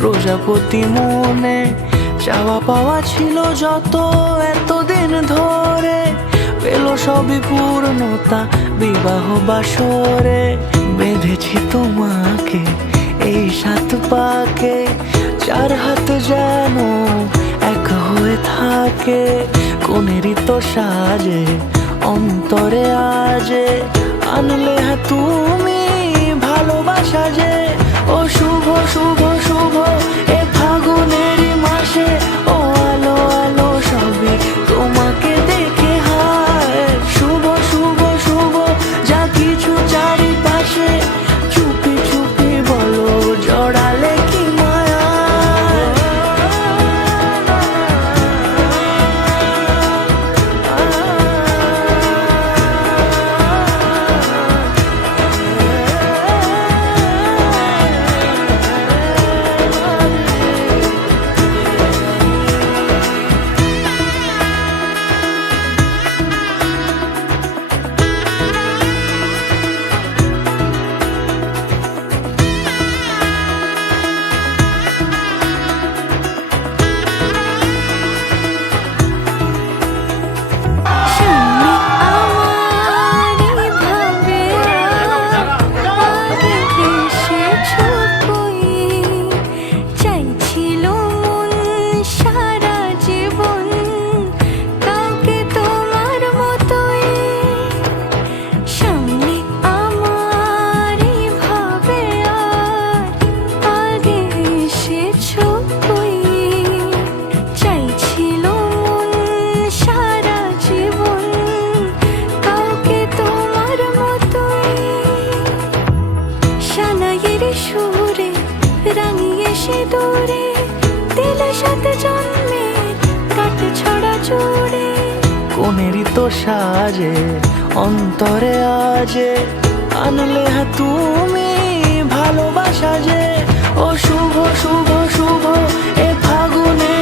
প্রজাপতি মনে চাওয়া পাওয়া ছিল যত এতদিন ধরে, পেল সবই পূর্ণতা বিবাহ বাসরে। বেঁধেছি তোমাকে এই 7 পাকে, 4 হাত যেন এক হয়ে থাকে। কোনেরই তো সাজে অন্তরে আজে, আনলে তুমি ভালোবাসা যে। ও শুভ শুভ শুভ এ ফাগুনেরই মাসে, ও আলো আলো সবই তোমাকে দেখে হায়। শুভ শুভ শুভ যা কিছু চারিপাশে, চুপি চুপি বলো জড়ালে কি মায়া। সুরে রাঙিয়ে সে দূরে দিলে 7 জন্মের কাট ছড়া জোড়ে। কোনেরই তো সাজে অন্তরে আজে, আনলে তুমি ভালোবাসা যে। ও শুভ শুভ শুভ এ ফাগুনে